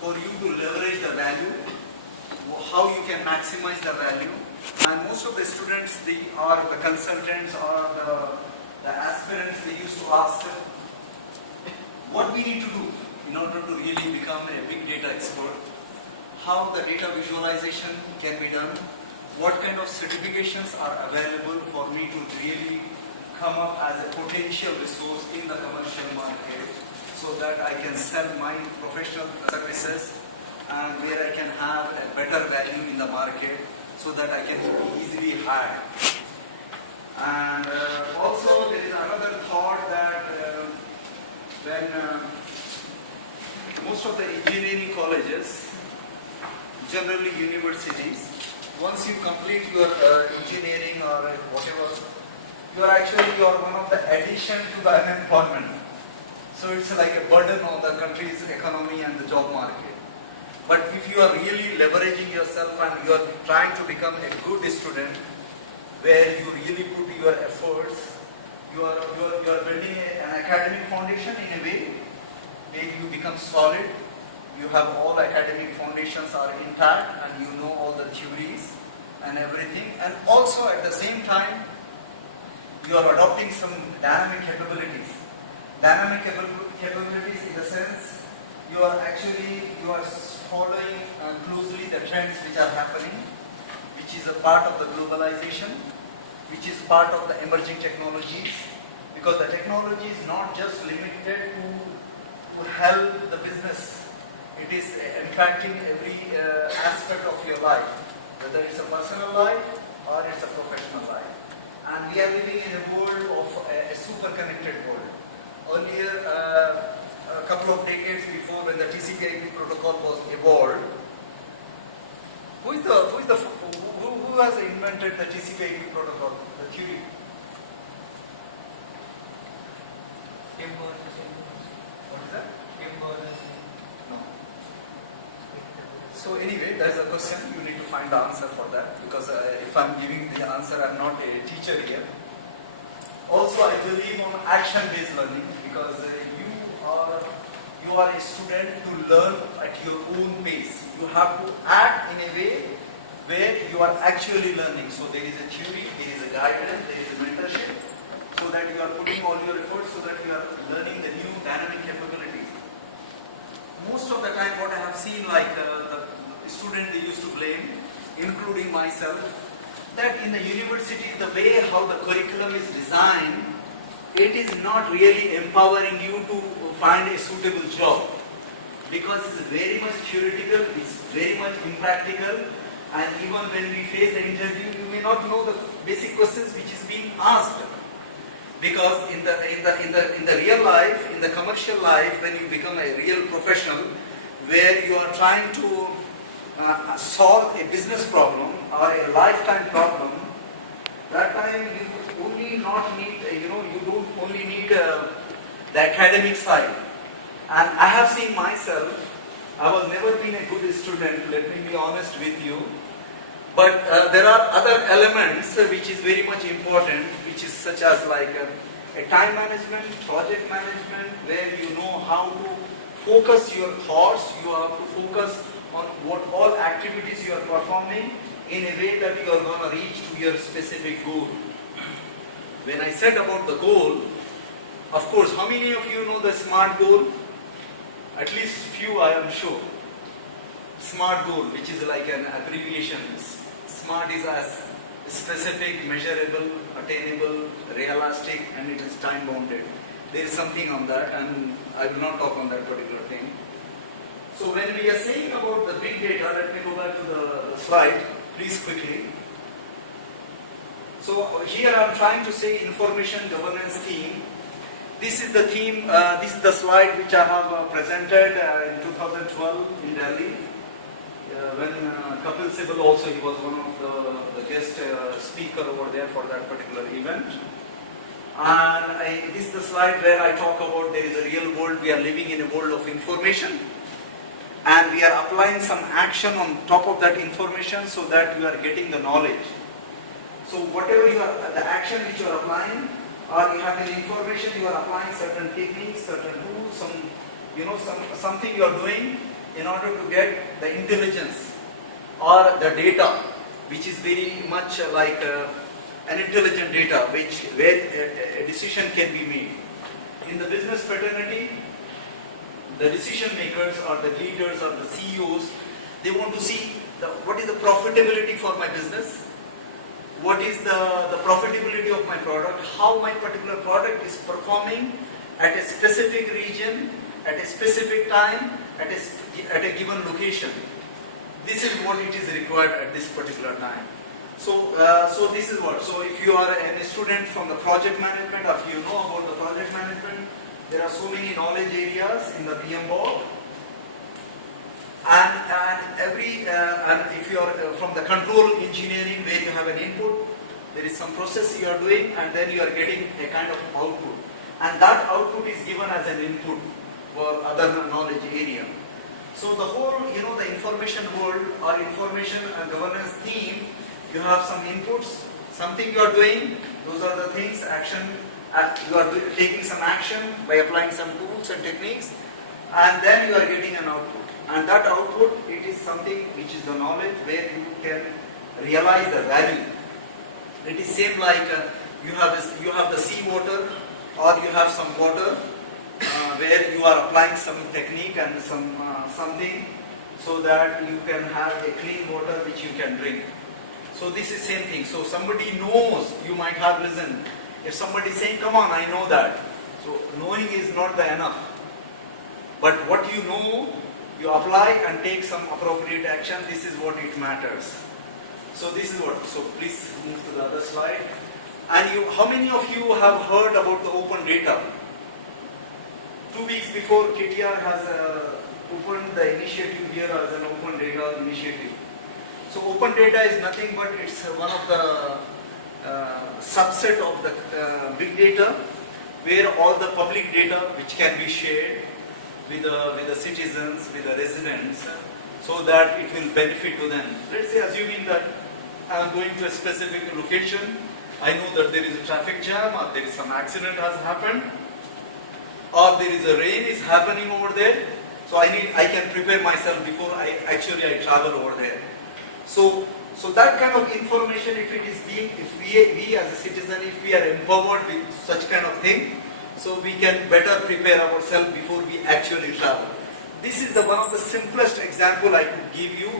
for you to leverage the value, how you can maximize the value. And most of the students, they are the consultants or the aspirants, they used to ask what we need to do in order to really become a big data expert, how the data visualization can be done, what kind of certifications are available for me to really come up as a potential resource in the commercial market so that I can sell my professional services and where I can have a better value in the market so that I can be easily hired. And also there is another thought that when most of the engineering colleges, generally universities, once you complete your engineering or whatever, you are one of the addition to the unemployment. So it's like a burden on the country's economy and the job market. But if you are really leveraging yourself and you are trying to become a good student, where you really put your efforts, you are building an academic foundation in a way where you become solid, you have all academic foundations are intact and you know all the theories and everything, and also at the same time you are adopting some dynamic capabilities. Dynamic capabilities in the sense you are following closely the trends which are happening, which is a part of the globalization, which is part of the emerging technologies, because the technology is not just limited to help the business. It is impacting every aspect of your life, whether it's a personal life or it's a professional life. And we are living in a world of a super connected world. Earlier, a couple of decades before, when the TCP/IP protocol was evolved, who has invented the TCP/IP protocol, the theory? What is that? No. So anyway, there's a question. You need to find the answer for that, because if I'm giving the answer, I'm not a teacher here. Also, I believe on action-based learning, because you are a student to learn at your own pace. You have to act in a way where you are actually learning. So there is a theory, there is a guidance, there is a mentorship, so that you are putting all your efforts so that you are learning the new dynamic capabilities. Most of the time what I have seen, like the student they used to blame, including myself, that in the university the way how the curriculum is designed, it is not really empowering you to find a suitable job, because it's very much theoretical, it's very much impractical, and even when we face the interview, you may not know the basic questions which is being asked. Because in the real life, in the commercial life, when you become a real professional, where you are trying to solve a business problem or a lifetime problem, that time you only not need, you don't only need the academic side. And I have seen myself, I was never been a good student, let me be honest with you. But there are other elements which is very much important, which is such as like a time management, project management, where you know how to focus your thoughts, you have to focus on what all activities you are performing in a way that you are going to reach to your specific goal. When I said about the goal, of course, how many of you know the SMART goal? At least few, I am sure. SMART goal, which is like an abbreviation. SMART is as specific, measurable, attainable, realistic, and it is time bounded. There is something on that, and I will not talk on that particular thing. So when we are saying about the big data, let me go back to the slide, please quickly. So here I am trying to say information governance theme. This is the theme, this is the slide which I have presented in 2012 in Delhi. When Kapil Sibal also, he was one of the guest speaker over there for that particular event. And this is the slide where I talk about there is a real world, we are living in a world of information. And we are applying some action on top of that information so that you are getting the knowledge. So whatever the action which you are applying, or you have an information, you are applying certain techniques, certain tools, something you are doing, in order to get the intelligence or the data, which is very much like an intelligent data, where a decision can be made. In the business fraternity, the decision makers or the leaders or the CEOs, they want to see what is the profitability for my business, what is the profitability of my product, how my particular product is performing at a specific region, at a specific time, at a given location. This is what it is required at this particular time. So this is what. So if you are a student from the project management, or if you know about the project management, there are so many knowledge areas in the PM board. And if you are from the control engineering, where you have an input, there is some process you are doing, and then you are getting a kind of output. And that output is given as an input for other knowledge area. So the whole, the information world or information governance theme, you have some inputs, something you are doing, those are the things, action, you are taking some action by applying some tools and techniques, and then you are getting an output. And that output, it is something which is the knowledge where you can realize the value. It is same like you have the seawater, or you have some water where you are applying some technique and something so that you can have a clean water which you can drink. So this is same thing. So somebody knows, you might have listened. If somebody is saying, come on, I know that. So knowing is not the enough. But what you know, you apply and take some appropriate action. This is what it matters. So this is what. So please move to the other slide. And how many of you have heard about the open data? 2 weeks before, KTR has opened the initiative here as an open data initiative. So open data is nothing but it's one of the subset of the big data, where all the public data which can be shared with the citizens, with the residents, so that it will benefit to them. Let's say, assuming that I am going to a specific location, I know that there is a traffic jam, or there is some accident has happened, or there is a rain is happening over there. So I can prepare myself before I travel over there. So that kind of information, if we as a citizen, if we are empowered with such kind of thing, so we can better prepare ourselves before we actually travel. This is one of the simplest example I could give you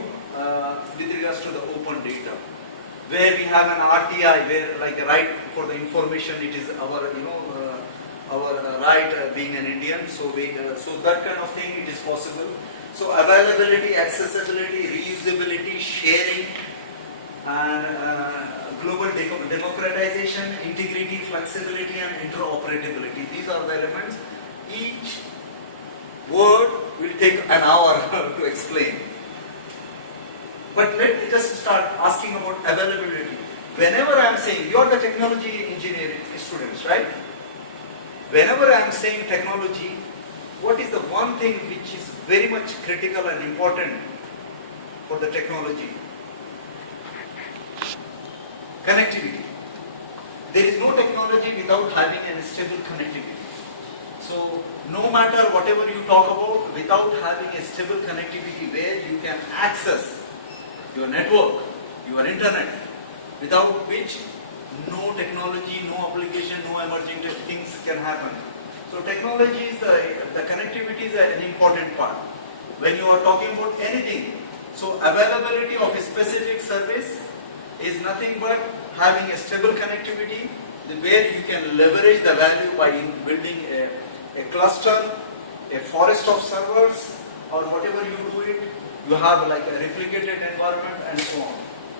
with regards to the open data, where we have an RTI, where like a right for the information, it is our our right being an Indian. So that kind of thing, it is possible. So availability, accessibility, reusability, sharing, and global democratization, integrity, flexibility, and interoperability. These are the elements. Each word will take an hour to explain. But let me just start asking about availability. Whenever I am saying, you are the technology engineering students, right? Whenever I am saying technology, what is the one thing which is very much critical and important for the technology? Connectivity. There is no technology without having a stable connectivity. So no matter whatever you talk about, without having a stable connectivity where you can access your network, your internet, without which no technology, no application, no emerging things can happen. So technology is the connectivity is an important part. When you are talking about anything, so availability of a specific service is nothing but having a stable connectivity where you can leverage the value by building a cluster, a forest of servers, or whatever you do it, you have like a replicated environment and so on.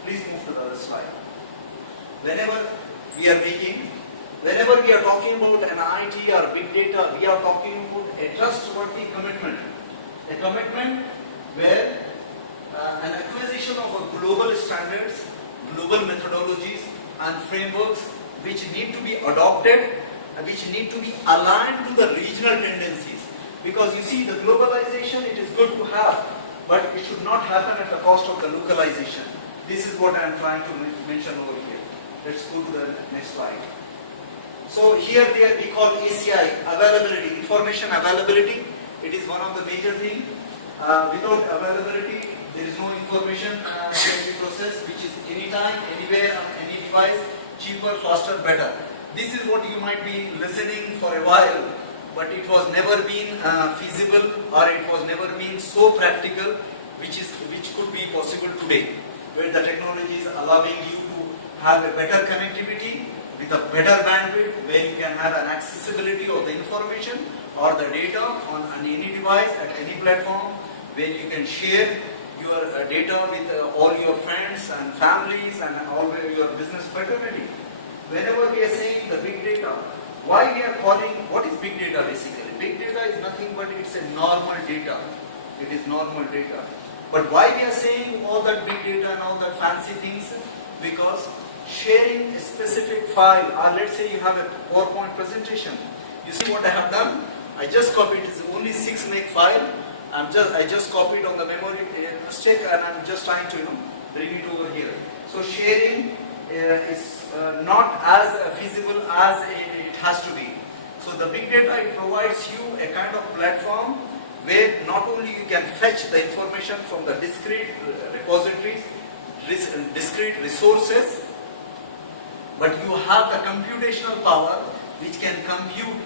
Please move to the other slide. Whenever we are talking about an IT or big data, we are talking about a trustworthy commitment. A commitment where an acquisition of a global standards, global methodologies and frameworks which need to be adopted, which need to be aligned to the regional tendencies. Because you see, the globalization, it is good to have, but it should not happen at the cost of the localization. This is what I am trying to mention over here. Let's go to the next slide. So here we call ACI, availability, information availability. It is one of the major things. Without availability, there is no information can be processed, which is anytime, anywhere, on any device, cheaper, faster, better. This is what you might be listening for a while, but it was never been feasible, or it was never been so practical, which could be possible today, where the technology is allowing you to have a better connectivity with a better bandwidth, where you can have an accessibility of the information or the data on any device at any platform, where you can share your data with all your friends and families and all your business fraternity. Whenever we are saying the big data, why we are calling, what is big data basically? Big data is nothing but it's a normal data. It is normal data. But why we are saying all that big data and all that fancy things? Because sharing a specific file, or let's say you have a PowerPoint presentation. You see what I have done? I just copied, it's only 6 meg file. I just copied on the memory mistake, and I'm just trying to bring it over here. So sharing is not as feasible as it has to be. So the big data, it provides you a kind of platform where not only you can fetch the information from the discrete repositories, discrete resources, but you have the computational power which can compute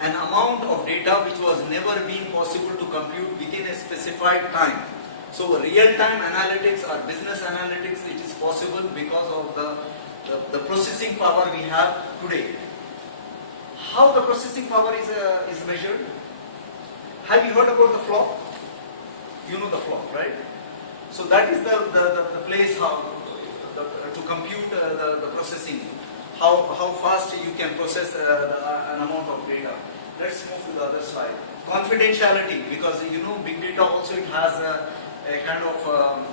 an amount of data which was never been possible to compute within a specified time. So real-time analytics or business analytics, it is possible because of the processing power we have today. How the processing power is measured? Have you heard about the flop? You know the flop, right? So that is the place how to compute the processing. How fast you can process an amount of data. Let's move to the other side. Confidentiality, because big data also it has a kind of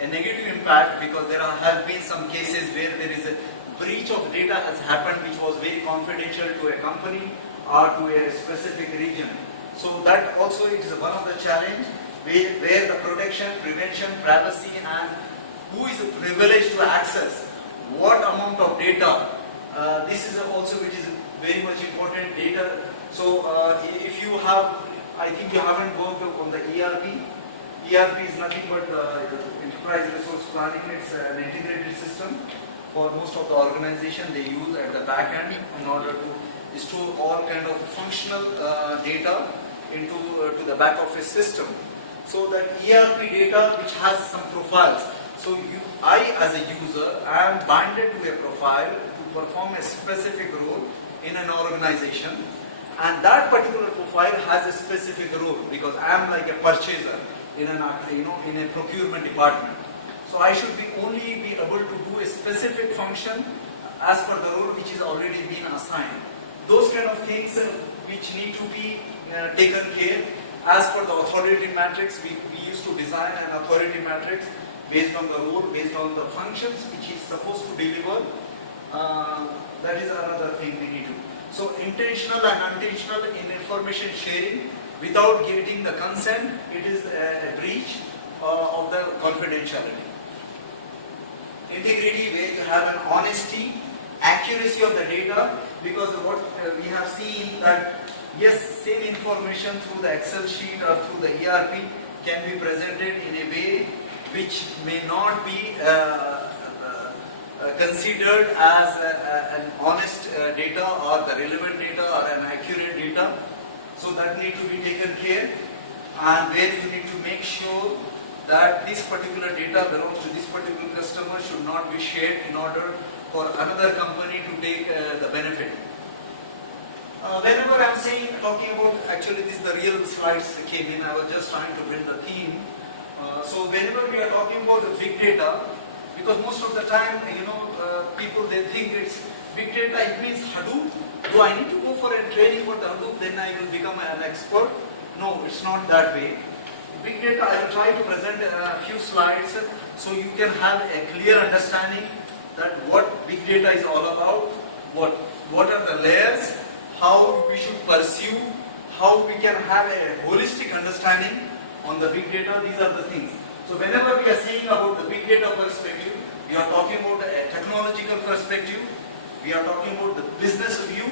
a negative impact, because there have been some cases where there is a breach of data has happened which was very confidential to a company or to a specific region. So that also it is one of the challenge where the protection, prevention, privacy, and who is privileged to access what amount of data. This is also which is very much important data. So if you have, I think you haven't worked on the ERP. ERP is nothing but the enterprise resource planning. It's an integrated system for most of the organization they use at the back end in order to store all kind of functional data into to the back office system. So that ERP data which has some profiles. So I as a user am binded to a profile to perform a specific role in an organization, and that particular profile has a specific role because I am like a purchaser in an in a procurement department. So I should only be able to do a specific function as per the role which is already been assigned. Those kind of things which need to be taken care. As per the authority matrix, we used to design an authority matrix based on the role, based on the functions which is supposed to deliver. That is another thing we need to do. So intentional and unintentional in information sharing without getting the consent, it is a breach of the confidentiality. Integrity, where you have an honesty, accuracy of the data, because what we have seen that yes, same information through the Excel sheet or through the ERP can be presented in a way which may not be considered as an honest data or the relevant data or an accurate data. So that need to be taken care, and where you need to make sure that this particular data belongs to this particular customer should not be shared in order for another company to take the benefit. Whenever I am saying, talking about, actually this is the real slides came in, I was just trying to build the theme. So whenever we are talking about the big data, because most of the time, people they think it's big data, it means Hadoop. Do I need to go for a training for the Hadoop, then I will become an expert? No, it's not that way. Big data, I will try to present a few slides so you can have a clear understanding that what big data is all about, what are the layers, how we should pursue, how we can have a holistic understanding on the big data. These are the things. So whenever we are saying about the big data perspective, we are talking about a technological perspective, we are talking about the business view,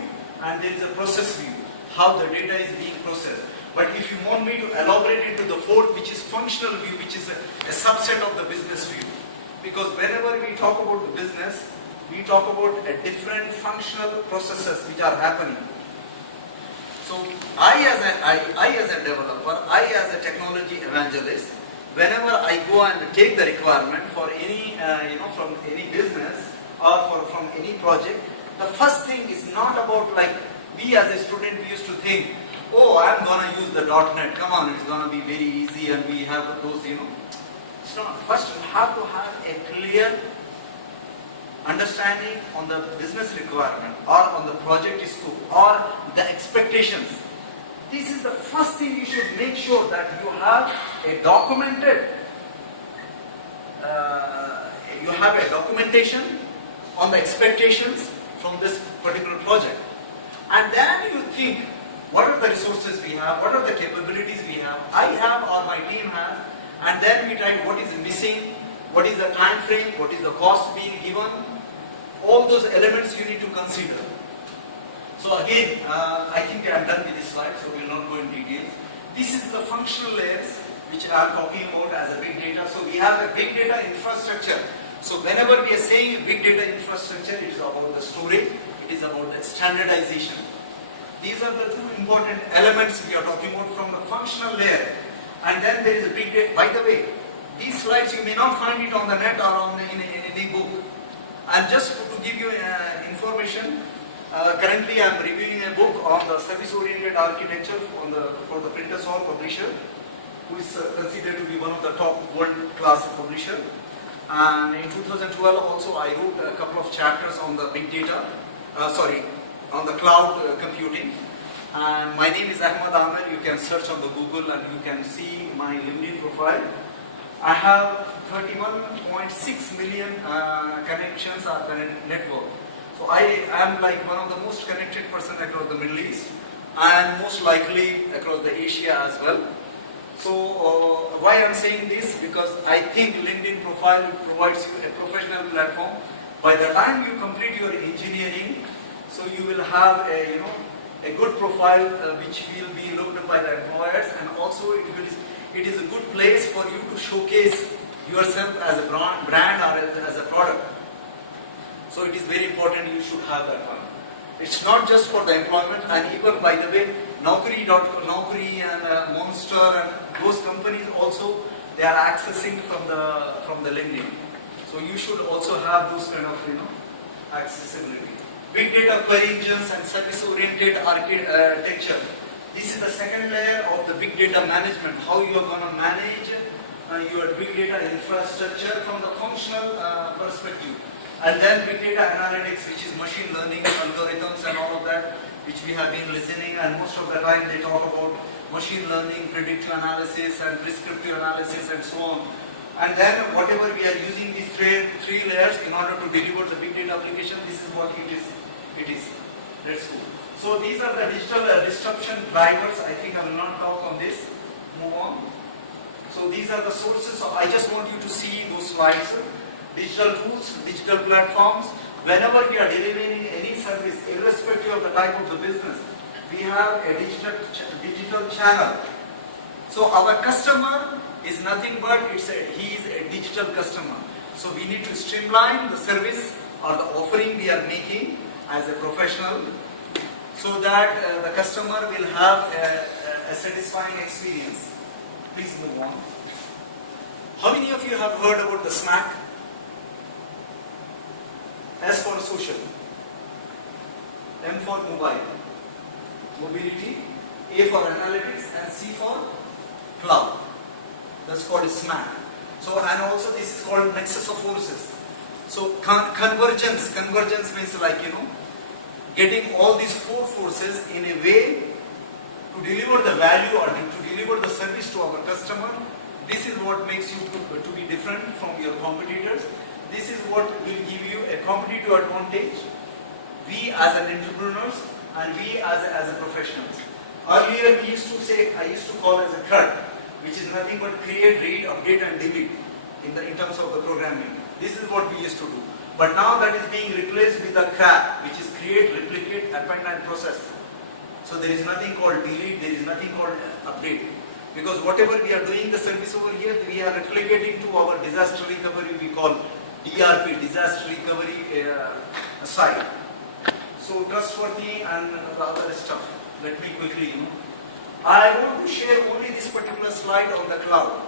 and there is a process view, how the data is being processed. But if you want me to elaborate into the fourth, which is functional view, which is a subset of the business view. Because whenever we talk about the business, we talk about a different functional processes which are happening. So I as a developer, I as a technology evangelist, whenever I go and take the requirement for any, from any business or from any project, the first thing is not about like, we as a student, we used to think, oh, I'm going to use the .NET, come on, it's going to be very easy and we have those, It's not. First, you have to have a clear understanding on the business requirement or on the project scope or the expectations. This is the first thing you should make sure that you have a documented, you have a documentation on the expectations from this particular project. And then you think, what are the resources we have, what are the capabilities we have, I have or my team has, and then we try what is missing, what is the time frame, what is the cost being given. All those elements you need to consider. So again, I think I am done with this slide, so we will not go in details. This is the functional layers which I am talking about as a big data. So we have a big data infrastructure. So whenever we are saying big data infrastructure, it is about the storage, it is about the standardization. These are the two important elements we are talking about from the functional layer. And then there is a big data. By the way, these slides you may not find it on the net or in any book. And just to give you information, currently I am reviewing a book on the service-oriented architecture for the Printersol publisher, who is considered to be one of the top world-class publisher. And in 2012 also I wrote a couple of chapters on the big data, on the cloud computing. And my name is Ahmad Amir. You can search on the Google and you can see my LinkedIn profile. I have 31.6 million connections or network. So I am like one of the most connected person across the Middle East and most likely across the Asia as well. So why I am saying this? Because I think LinkedIn profile provides you a professional platform. By the time you complete your engineering, so you will have a good profile which will be looked up by the employers, and also it is a good place for you to showcase yourself as a brand or as a product. So it is very important you should have that one. It's not just for the employment, and even by the way, Naukri and Monster and those companies also, they are accessing from the LinkedIn. So you should also have those kind of accessibility. Big data query engines and service-oriented architecture. This is the second layer of the big data management. How you are going to manage your big data infrastructure from the functional perspective. And then big data analytics, which is machine learning, algorithms and all of that, which we have been listening, and most of the time they talk about machine learning, predictive analysis and prescriptive analysis and so on. And then whatever we are using these three layers in order to deliver the big data application, this is what it is. Let's go. So these are the digital disruption drivers. I think I will not talk on this. Move on. So these are the sources. I just want you to see those slides. Digital tools, digital platforms. Whenever we are delivering any service, irrespective of the type of the business, we have a digital channel. So our customer is nothing but he is a digital customer. So we need to streamline the service or the offering we are making as a professional, so that the customer will have a satisfying experience. Please move on. How many of you have heard about the SMAC? S for social, M for mobile, mobility, A for analytics, and C for cloud. That's called SMAC. So, and also this is called nexus of forces. So convergence means like, getting all these four forces in a way to deliver the value or to deliver the service to our customer. This is what makes you to be different from your competitors. This is what will give you a competitive advantage. We as an entrepreneurs and we as a professionals. Earlier we used to say, I used to call as a CRUD, which is nothing but create, read, update and delete in terms of the programming. This is what we used to do. But now that is being replaced with the CRAB, which is create, replicate, append and process. So there is nothing called delete, there is nothing called update. Because whatever we are doing the service over here, we are replicating to our disaster recovery, we call DRP, disaster recovery side. So trustworthy and the other stuff. Let me quickly, I want to share only this particular slide on the cloud.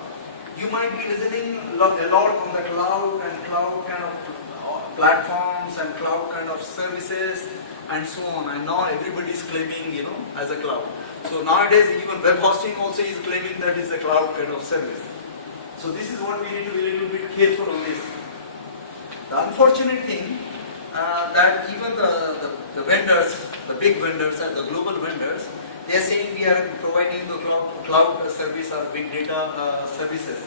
You might be listening a lot on the cloud and cloud kind of platforms and cloud kind of services and so on. And now everybody is claiming, as a cloud. So nowadays even web hosting also is claiming that is a cloud kind of service. So this is what we need to be a little bit careful on this. The unfortunate thing that even the vendors, the big vendors and the global vendors, they are saying we are providing the cloud service or big data services.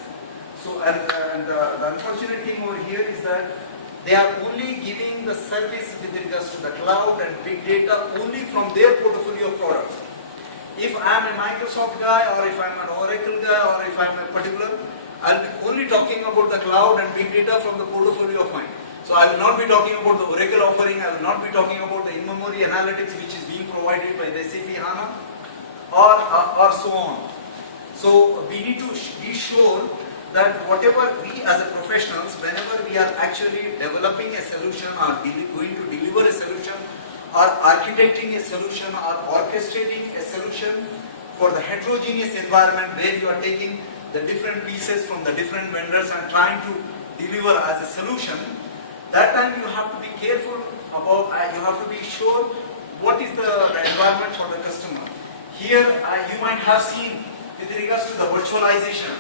So and the unfortunate thing over here is that they are only giving the service with regards to the cloud and big data only from their portfolio of products. If I am a Microsoft guy, or if I am an Oracle guy, or if I am a particular, I will be only talking about the cloud and big data from the portfolio of mine. So I will not be talking about the Oracle offering, I will not be talking about the in-memory analytics which is being provided by the SAP HANA or so on. So we need to be sure that whatever we as a professionals, whenever we are actually developing a solution or going to deliver a solution or architecting a solution or orchestrating a solution for the heterogeneous environment where you are taking the different pieces from the different vendors and trying to deliver as a solution, that time you have to be careful about, you have to be sure what is the environment for the customer. Here you might have seen with regards to the virtualization.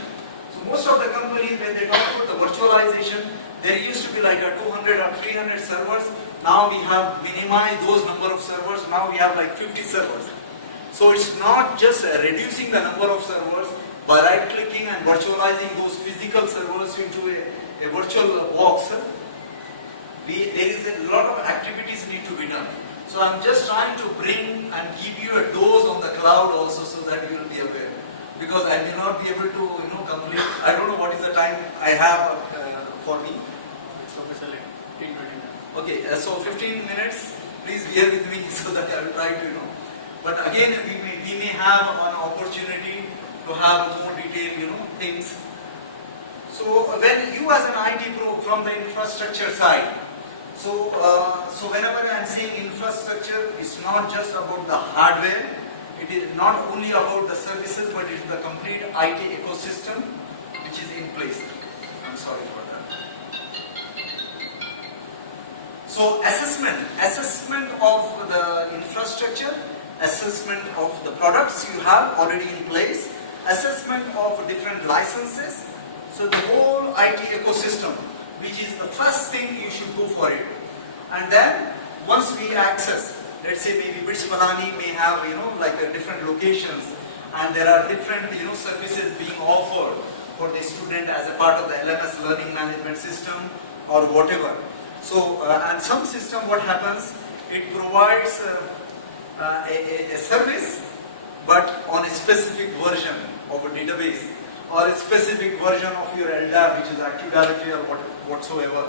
So most of the companies, when they talk about the virtualization, there used to be like a 200 or 300 servers. Now we have minimized those number of servers. Now we have like 50 servers. So it's not just reducing the number of servers by right clicking and virtualizing those physical servers into a virtual box. There is a lot of activities need to be done. So I'm just trying to bring and give you a dose on the cloud also so that you will be aware. Because I may not be able to, complete. I don't know what is the time I have for me. So it's like 15, 20 minutes. Okay, so 15 minutes. Please bear with me so that I will try to, But again, we may have an opportunity to have more detailed, things. So when you as an IT pro from the infrastructure side, so whenever I am saying infrastructure, it's not just about the hardware. It is not only about the services, but it is the complete IT ecosystem which is in place. I'm sorry for that. So assessment of the infrastructure, assessment of the products you have already in place, assessment of different licenses. So the whole IT ecosystem, which is the first thing you should go for it. And then once we access, let's say maybe Palani may have, like different locations, and there are different, services being offered for the student as a part of the LMS learning management system or whatever. So, and some system, what happens, it provides a service, but on a specific version of a database, or a specific version of your LDAP, which is Active Directory or whatsoever.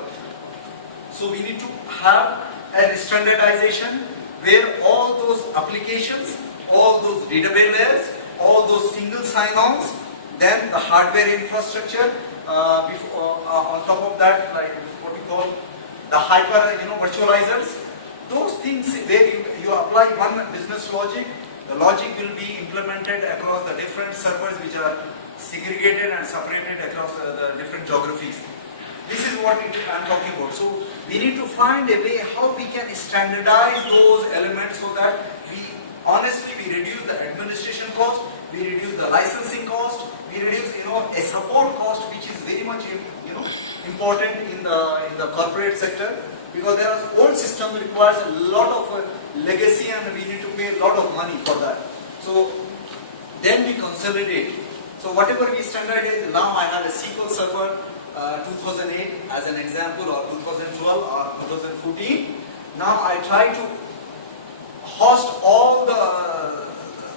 So we need to have a standardization where all those applications, all those database layers, all those single sign-ons, then the hardware infrastructure, on top of that, like what we call the hyper, virtualizers, those things where you apply one business logic, the logic will be implemented across the different servers which are segregated and separated across the different geographies. This is what I'm talking about. So we need to find a way how we can standardize those elements so that honestly we reduce the administration cost, we reduce the licensing cost, we reduce a support cost which is very much important in the corporate sector, because there are old system requires a lot of legacy and we need to pay a lot of money for that. So then we consolidate. So whatever we standardize, now I have a SQL Server 2008 as an example, or 2012 or 2014. Now I try to host all the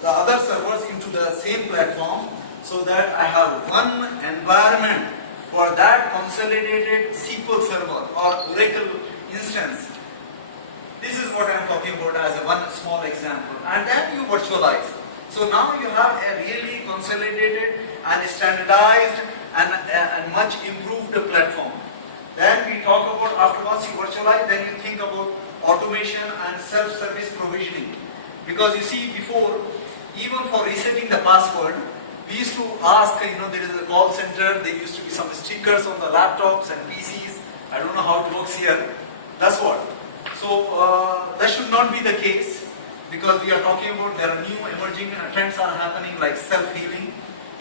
other servers into the same platform so that I have one environment for that consolidated SQL Server or Oracle instance. This is what I am talking about as a one small example. And then you virtualize. So now you have a really consolidated and standardized and much improved platform. Then we talk about, after once you virtualize, then you think about automation and self-service provisioning. Because you see, before, even for resetting the password, we used to ask, there is a call center, there used to be some stickers on the laptops and PCs. I don't know how it works here. That's what. So that should not be the case, because we are talking about there are new emerging trends are happening like self-healing.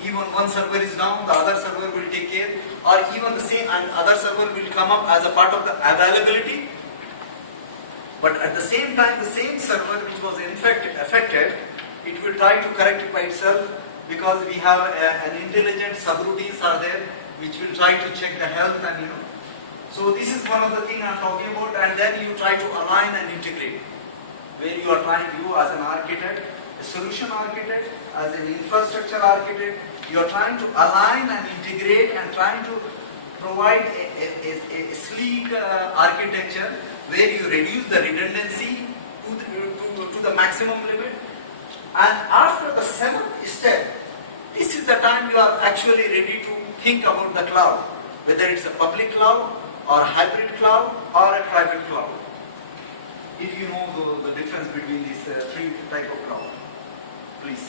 Even one server is down, the other server will take care, or even the same and other server will come up as a part of the availability. But at the same time, the same server which was affected, it will try to correct it by itself, because we have an intelligent subroutines are there which will try to check the health and So this is one of the things I am talking about, and then you try to align and integrate. Where you are trying, you as an architect, a solution architect, as an infrastructure architect, you are trying to align and integrate and trying to provide a sleek architecture where you reduce the redundancy to the maximum limit. And after the seventh step, this is the time you are actually ready to think about the cloud, whether it's a public cloud or hybrid cloud or a private cloud. If you know the difference between these three type of cloud, please.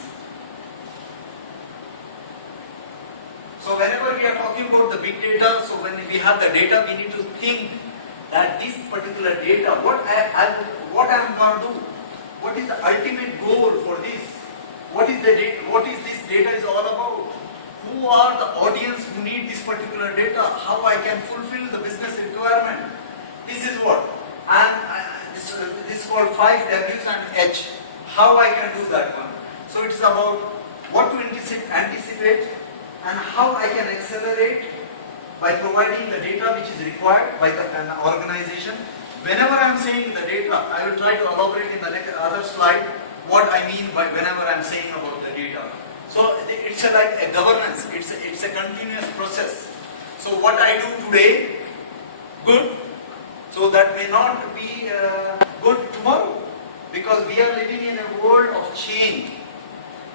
So whenever we are talking about the big data, so when we have the data, we need to think that this particular data, what I am going to do, what is the ultimate goal for this? What is this data is all about? Who are the audience who need this particular data? How I can fulfill the business requirement? This is what. And this is called 5 W's and H. How I can do that one. So it's about what to anticipate and how I can accelerate by providing the data which is required by an organization. Whenever I am saying the data, I will try to elaborate in the other slide what I mean by whenever I am saying about the data. So it's like a governance, it's a continuous process. So what I do today, good, so that may not be good tomorrow, because we are living in a world of change.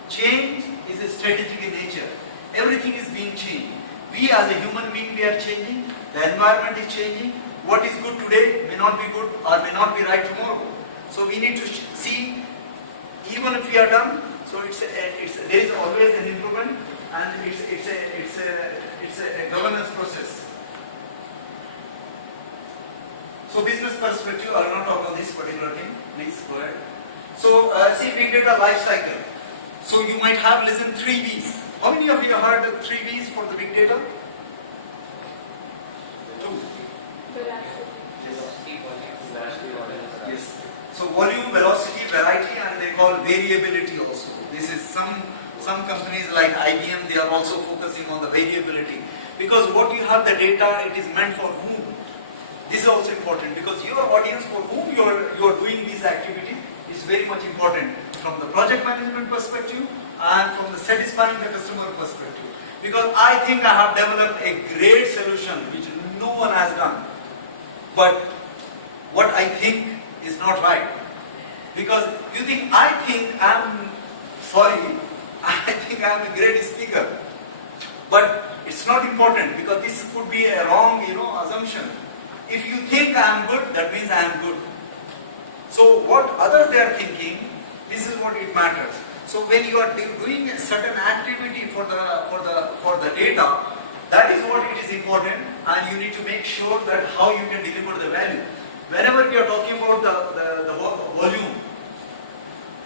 Change is a strategic in nature. Everything is being changed. We as a human being, we are changing, the environment is changing. What is good today may not be good or may not be right tomorrow. So we need to see, even if we are done, so there is always an improvement, and it's a governance process. So business perspective, I will not talk on this particular thing. Please go ahead. So see big data life cycle. So you might have listened 3 V's. How many of you heard the 3 V's for the big data? 2. Yes. So volume, velocity, variety, and they call variability also. This is some companies like IBM, they are also focusing on the variability. Because what you have the data, it is meant for whom? This is also important, because your audience for whom you are doing this activity is very much important from the project management perspective and from the satisfying the customer perspective. Because I think I have developed a great solution which no one has done. But what I think is not right. Because you think, I think I think I am a great speaker. But it's not important, because this could be a wrong assumption. If you think I am good, that means I am good. So what others they are thinking, this is what it matters. So when you are doing a certain activity for the data, that is what it is important, and you need to make sure that how you can deliver the value. Whenever we are talking about the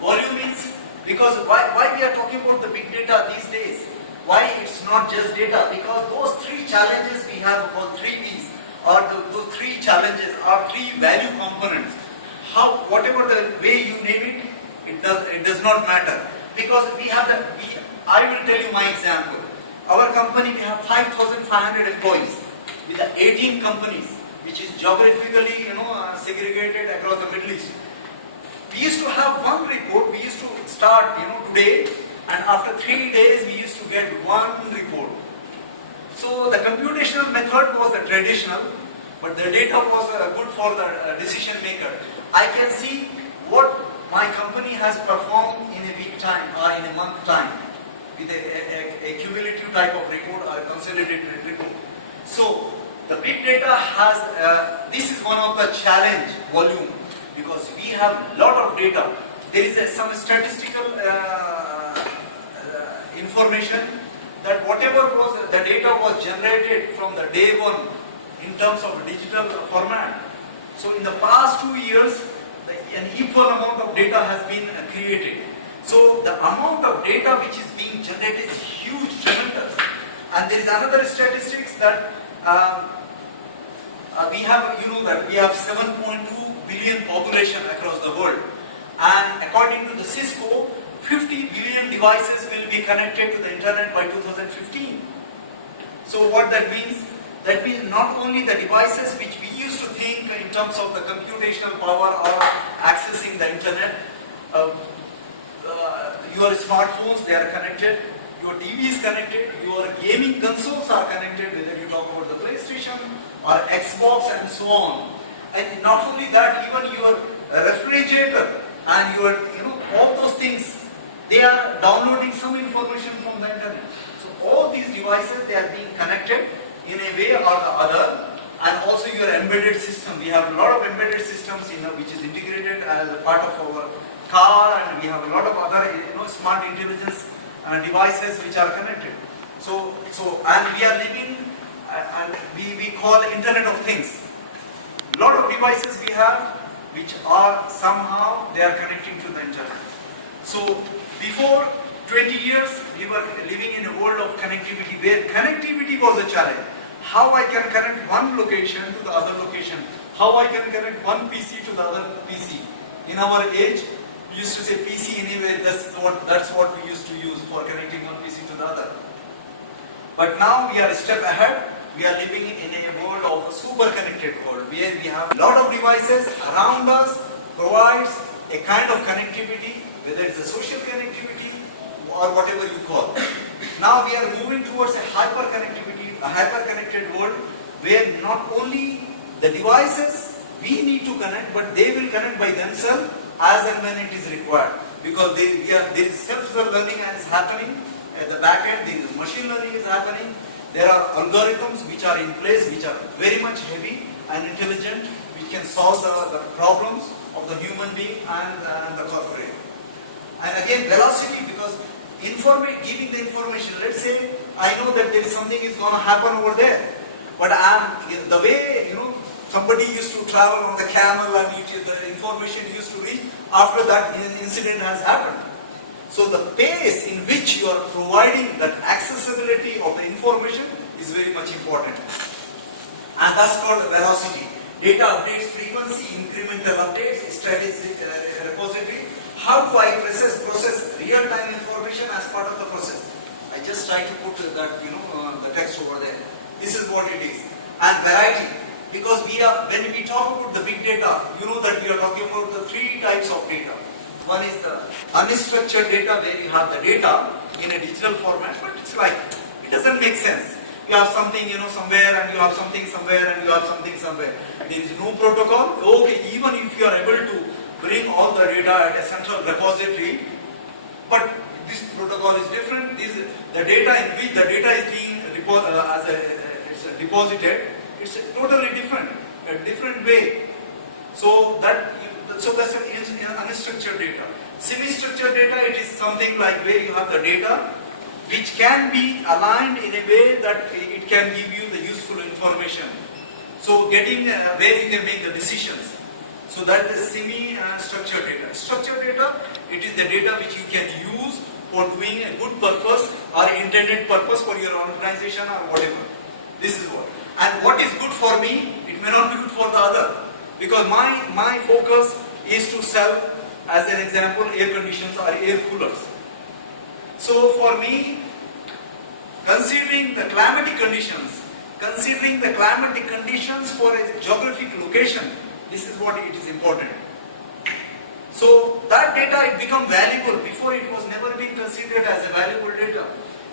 volume is, because why we are talking about the big data these days? Why it's not just data? Because those 3 challenges we have called 3 V's, or those 3 challenges are 3 value components. Whatever the way you name it does not matter. Because I will tell you my example. Our company, we have 5,500 employees with 18 companies, which is geographically segregated across the Middle East. We used to have one report, we used to start today, and after 3 days we used to get one report. So the computational method was the traditional, but the data was good for the decision maker. I can see what my company has performed in a week time or in a month time with a cumulative type of report or consolidated report. So the big data has, this is one of the challenge volume, because we have a lot of data. There is some statistical information that whatever was the data was generated from the day one in terms of digital format. So in the past 2 years, an equal amount of data has been created. So the amount of data which is being generated is huge, tremendous. And there is another statistics that we have, that we have 7.2 billion population across the world. And according to the Cisco, 50 billion devices will be connected to the internet by 2015. So what that means? That means not only the devices which we used to think in terms of the computational power or accessing the internet, your smartphones, they are connected, your TV is connected, your gaming consoles are connected, whether you talk about the PlayStation or Xbox and so on. And not only that, even your refrigerator and your, all those things, they are downloading some information from the internet. So all these devices, they are being connected in a way or the other. And also your embedded system. We have a lot of embedded systems which is integrated as a part of our car, and we have a lot of other smart intelligence devices which are connected. So and we are living, and we call Internet of Things. A lot of devices we have which are somehow they are connecting to the internet. So before 20 years we were living in a world of connectivity where connectivity was a challenge. How I can connect one location to the other location? How I can connect one PC to the other PC? In our age, we used to say PC anywhere. That's what we used to use for connecting one PC to the other. But now we are a step ahead. We are living in a world of a super connected world where we have a lot of devices around us, provides a kind of connectivity, whether it's a social connectivity or whatever you call. Now we are moving towards a hyper-connected world where not only the devices we need to connect, but they will connect by themselves as and when it is required. Because there is self-learning is happening at the back end, there is machine learning is happening, there are algorithms which are in place, which are very much heavy and intelligent, which can solve the problems of the human being and the corporate. And again, velocity, because giving the information, let's say I know that there is something is going to happen over there, but the way somebody used to travel on the camel and the information used to reach after that incident has happened. So the pace in which you are providing that accessibility of the information is very much important, and that's called velocity. Data updates frequency, incremental updates, strategic repository. How do I process real-time information as part of the process? I just try to put that, the text over there. This is what it is. And variety, because when we talk about the big data, you know that we are talking about the three types of data. One is the unstructured data, where you have the data in a digital format, but it's like, it doesn't make sense. You have something, somewhere, and you have something somewhere, and you have something somewhere. There is no protocol. Okay, even if you are able to bring all the data at a central repository, but this protocol is different. The data in which the data is being deposited, it's totally different, a different way. So that's an unstructured data. Semi-structured data, it is something like where you have the data which can be aligned in a way that it can give you the useful information. So getting where you can make the decisions. So that is semi-structured data. Structured data, it is the data which you can use for doing a good purpose or intended purpose for your organization or whatever. This is what. And what is good for me, it may not be good for the other. Because my focus is to sell, as an example, air conditioners or air coolers. So for me, considering the climatic conditions for a geographic location, this is what it is important. So that data, it becomes valuable. Before it was never been considered as a valuable data.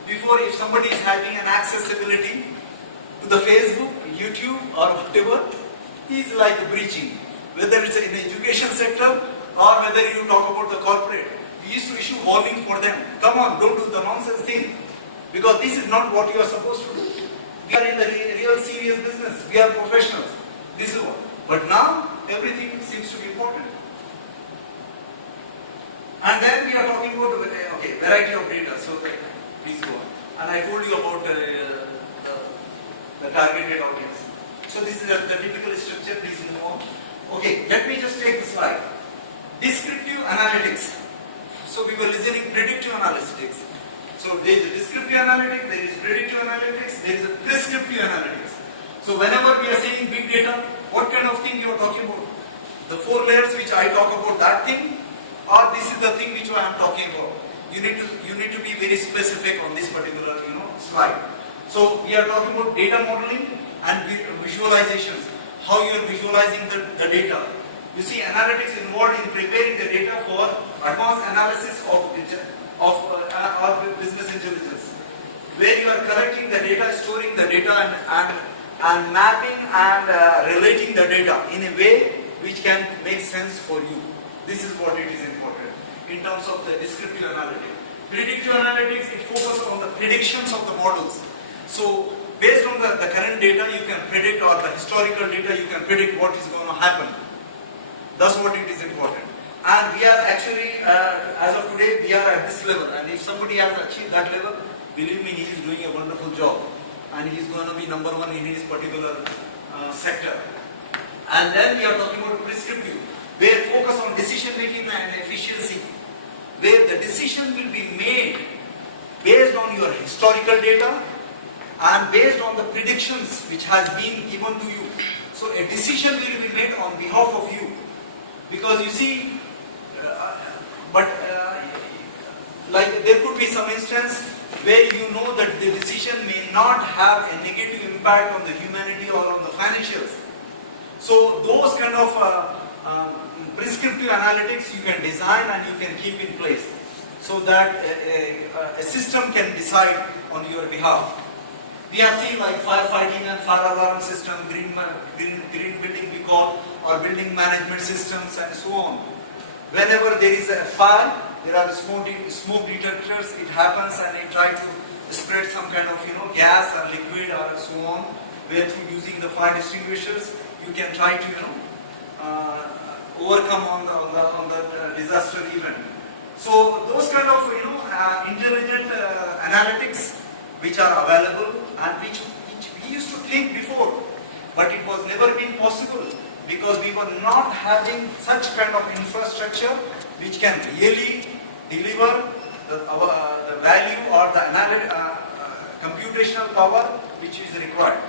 Before, if somebody is having an accessibility to the Facebook, YouTube or whatever, is like breaching. Whether it's in the education sector or whether you talk about the corporate, we used to issue warning for them. Come on, don't do the nonsense thing, because this is not what you are supposed to do. We are in the real serious business. We are professionals. This is what. But now everything seems to be important. And then we are talking about variety of data. So please go on. And I told you about the targeted audience. So this is the typical structure. Please move on. Okay, let me just take the slide. Descriptive analytics. So we were listening predictive analytics. So there is a descriptive analytics, there is predictive analytics, there is a prescriptive analytics. So whenever we are saying big data, what kind of thing you are talking about? The 4 layers which I talk about, that thing, or this is the thing which I am talking about? You need to be very specific on this particular slide. So we are talking about data modeling and visualizations. How you are visualizing the data. You see, analytics involved in preparing the data for advanced analysis of business intelligence, where you are collecting the data, storing the data, and mapping and relating the data in a way which can make sense for you. This is what it is important in terms of the descriptive analytics. Predictive analytics, it focuses on the predictions of the models. So based on the current data, you can predict, or the historical data, you can predict what is going to happen. That's what it is important. And we are actually, as of today, we are at this level. And if somebody has achieved that level, believe me, he is doing a wonderful job. And he is going to be number 1 in his particular sector. And then we are talking about prescriptive, where focus on decision making and efficiency, where the decision will be made based on your historical data and based on the predictions which has been given to you. So a decision will be made on behalf of you. Because you see, like there could be some instance where you know that the decision may not have a negative impact on the humanity or on the financials. So those kind of prescriptive analytics you can design and you can keep in place, so that a system can decide on your behalf. We have seen like firefighting and fire alarm system, green building we call, or building management systems and so on. Whenever there is a fire, there are smoke detectors, it happens, and they try to spread some kind of gas or liquid or so on, where through using the fire extinguishers you can try to overcome on the disaster event. So those kind of intelligent analytics which are available and which we used to think before, but it was never been possible because we were not having such kind of infrastructure which can really deliver the value or the computational power which is required.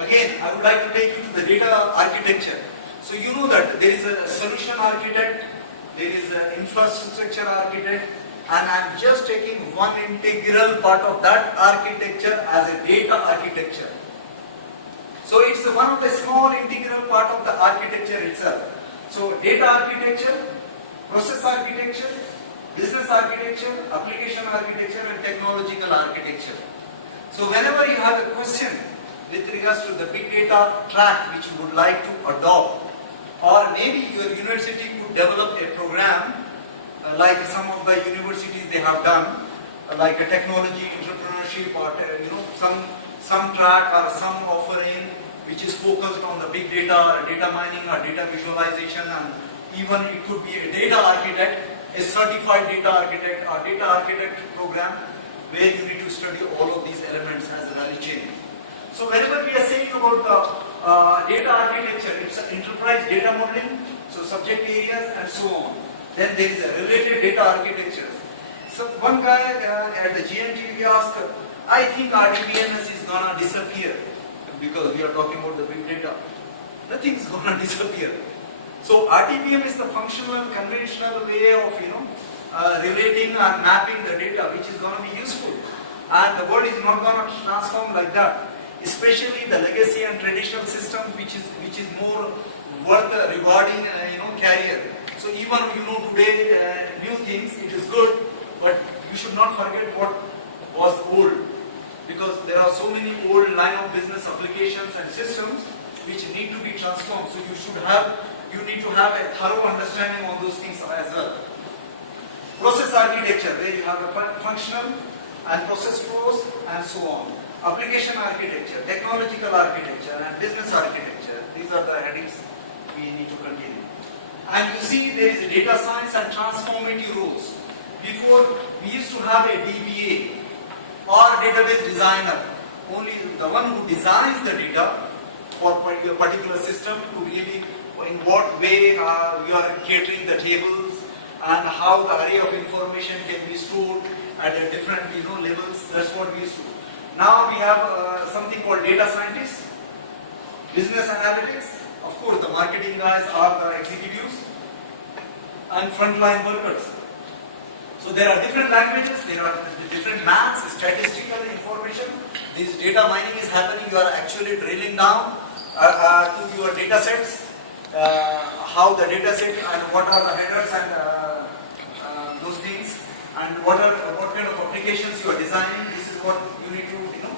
Again, I would like to take you to the data architecture. So you know that there is a solution architect, there is an infrastructure architect, and I am just taking one integral part of that architecture as a data architecture. So it's one of the small integral part of the architecture itself. So data architecture, process architecture, business architecture, application architecture, and technological architecture. So whenever you have a question with regards to the big data track which you would like to adopt, or maybe your university could develop a program like some of the universities they have done, like a technology entrepreneurship, or some track or some offering which is focused on the big data, or data mining, or data visualization, and even it could be a data architect, a certified data architect, or data architect program where you need to study all of these elements as a value chain. So whenever we are saying about the data architecture, it's enterprise data modeling, so subject areas and so on. Then there is a related data architecture. So one guy at the GNT he asked, I think RDBMS is gonna disappear because we are talking about the big data. Nothing is gonna disappear. So RDBMS is the functional and conventional way of relating and mapping the data, which is gonna be useful. And the world is not gonna transform like that. Especially the legacy and traditional system, which is more worth rewarding carrier. So even today new things, it is good, but you should not forget what was old, because there are so many old line of business applications and systems which need to be transformed. So you need to have a thorough understanding on those things as well. Process architecture, where you have a functional and process flows and so on. Application architecture, technological architecture, and business architecture. These are the headings we need to continue. And you see there is data science and transformative roles. Before, we used to have a DBA or database designer. Only the one who designs the data for a particular system to really, in what way you are catering the tables and how the array of information can be stored at a different levels. That's what we used to do. Now we have something called data scientists, business analytics. Of course, the marketing guys are the executives and frontline workers. So there are different languages, there are different maths, statistical information. This data mining is happening. You are actually drilling down to your data sets, how the data set and what are the headers and those things, and what kind of applications you are designing. This is what you need to know.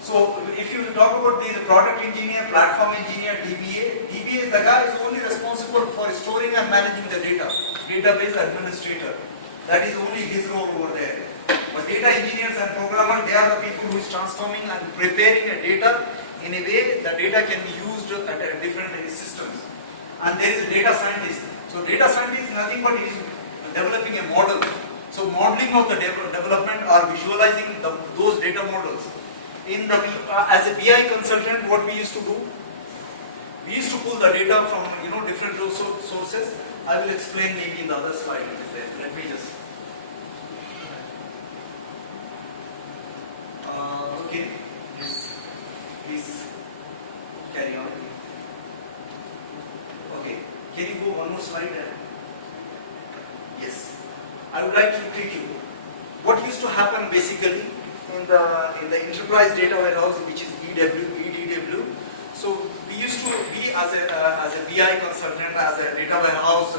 So if you talk about the product engineer, platform engineer, DBA is the guy who is only responsible for storing and managing the data. Database administrator. That is only his role over there. But data engineers and programmers, they are the people who is transforming and preparing a data in a way the data can be used at different systems. And there is a data scientist. So data scientist is nothing but he is developing a model. So modeling of the development or visualizing those data models. As a BI consultant, what we used to do, we used to pull the data from different sources. I will explain maybe in the other slide. Let me just. Okay, please carry on. Okay, can you go one more slide? Yes, I would like to take you. What used to happen basically in the enterprise data warehouse, which is EDW. So we used to be as a BI consultant, as a data warehouse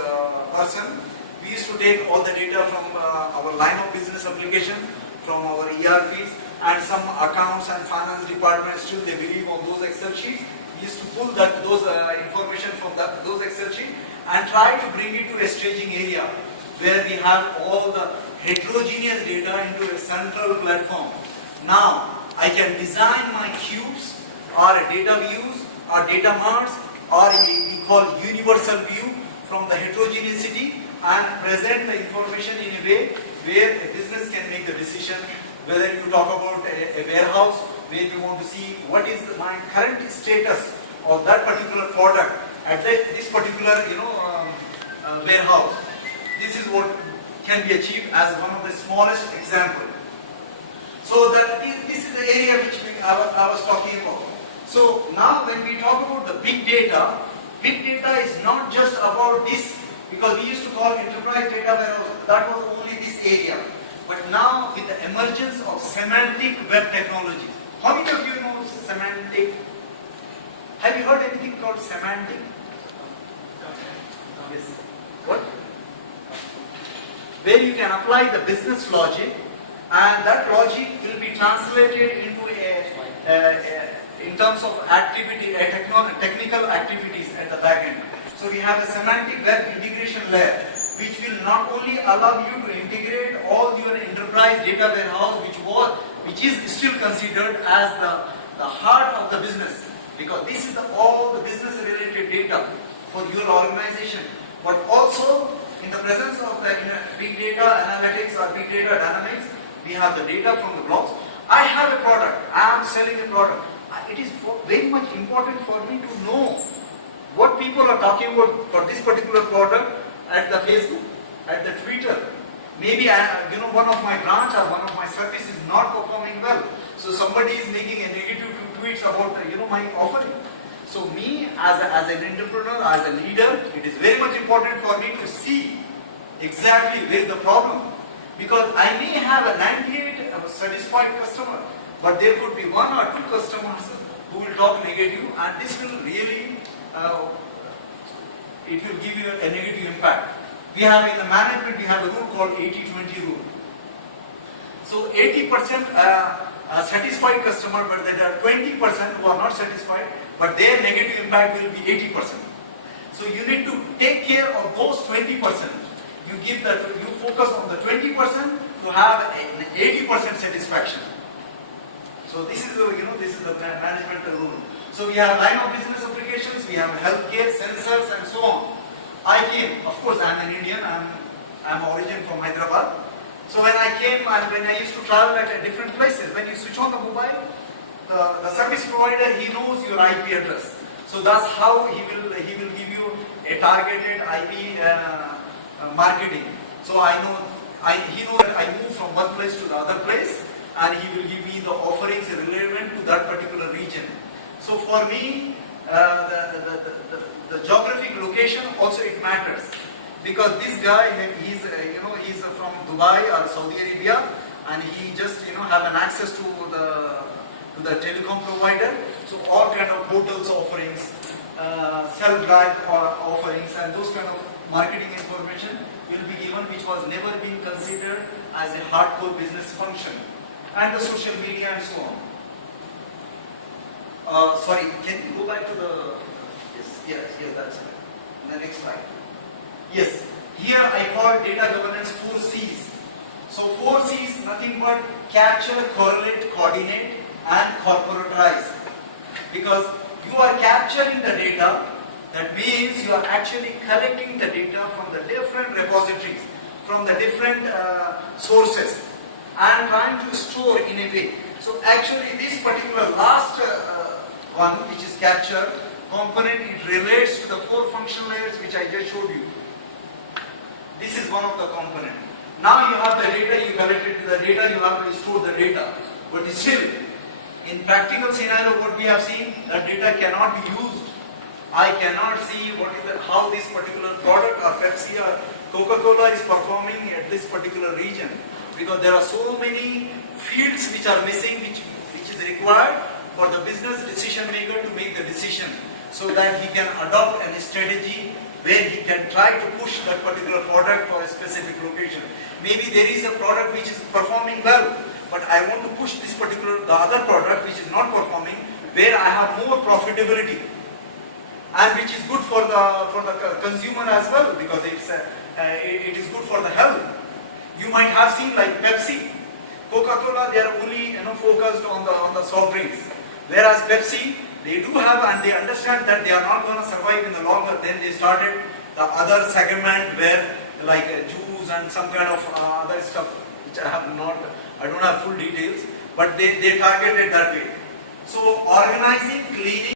person. We used to take all the data from our line of business application, from our ERPs, and some accounts and finance departments still they believe on those Excel sheets. We used to pull those information from those Excel sheets and try to bring it to a staging area where we have all the heterogeneous data into a central platform. Now I can design my cubes or data views or data marts or we call universal view from the heterogeneity and present the information in a way where a business can make the decision. Whether you talk about a warehouse where you want to see what is my current status of that particular product at this particular warehouse. This is what can be achieved as one of the smallest example. So this is the area which I was talking about. So now when we talk about the big data is not just about this, because we used to call enterprise data warehouse, that was only this area. But now with the emergence of semantic web technologies, how many of you know semantic? Have you heard anything called semantic? Yes. What? Where you can apply the business logic and that logic will be translated into in terms of activity, technical activities at the back end. So we have a semantic web integration layer, which will not only allow you to integrate all your enterprise data warehouse, which is still considered as the heart of the business, because this is all the business related data for your organization, but also in the presence of the big data analytics or big data dynamics, we have the data from the blogs. I have a product, I am selling a product. It is very much important for me to know what people are talking about for this particular product at the Facebook, at the Twitter. Maybe one of my branch or one of my service is not performing well. So somebody is making a negative tweets about my offering. So me as an entrepreneur, as a leader, it is very much important for me to see exactly where is the problem. Because I may have a 98 satisfied customer, but there could be 1 or 2 customers who will talk negative, and this will really it will give you a negative impact. We have in the management, we have a rule called 80-20 rule. So 80% satisfied customer, but there are 20% who are not satisfied, but their negative impact will be 80%. So you need to take care of those 20%. You focus on the 20% to have an 80% satisfaction. So this is the management rule. So we have line of business applications, we have healthcare, sensors, and so on. I came, of course, I'm an Indian. I'm origin from Hyderabad. So when I came and when I used to travel at different places, when you switch on the mobile, the service provider, he knows your IP address. So that's how he will give you a targeted IP marketing. So he knows that I move from one place to the other place, and he will give me the offerings relevant to that particular region. So for me, the geographic location also it matters, because this guy he's from Dubai or Saudi Arabia, and he just have an access to the telecom provider. So all kind of hotels offerings, self-drive offerings, and those kind of marketing information will be given, which was never been considered as a hardcore business function, and the social media and so on. Sorry, can you go back to the... Yes, that's right. The next slide. Yes, here I call data governance 4 C's. So 4 C's, nothing but capture, correlate, coordinate, and corporatize. Because you are capturing the data, that means you are actually collecting the data from the different repositories, from the different sources, and trying to store in a way. So actually this particular last one, which is capture component, it relates to the 4 functional layers which I just showed you. This is one of the components. Now you have the data, you collected the data, you have to store the data. But still, in practical scenario, what we have seen, that data cannot be used. I cannot see how this particular product or Pepsi or Coca-Cola is performing at this particular region. Because there are so many fields which are missing, which is required for the business decision maker to make the decision, so that he can adopt a strategy where he can try to push that particular product for a specific location. Maybe there is a product which is performing well, but I want to push the other product which is not performing, where I have more profitability, and which is good for the consumer as well, because it is good for the health. You might have seen like Pepsi, Coca-Cola, they are only focused on the soft drinks, whereas Pepsi, they do have, and they understand that they are not going to survive in the long run. Then they started the other segment where like juice and some kind of other stuff, which I don't have full details, but they targeted that way. So organizing, cleaning,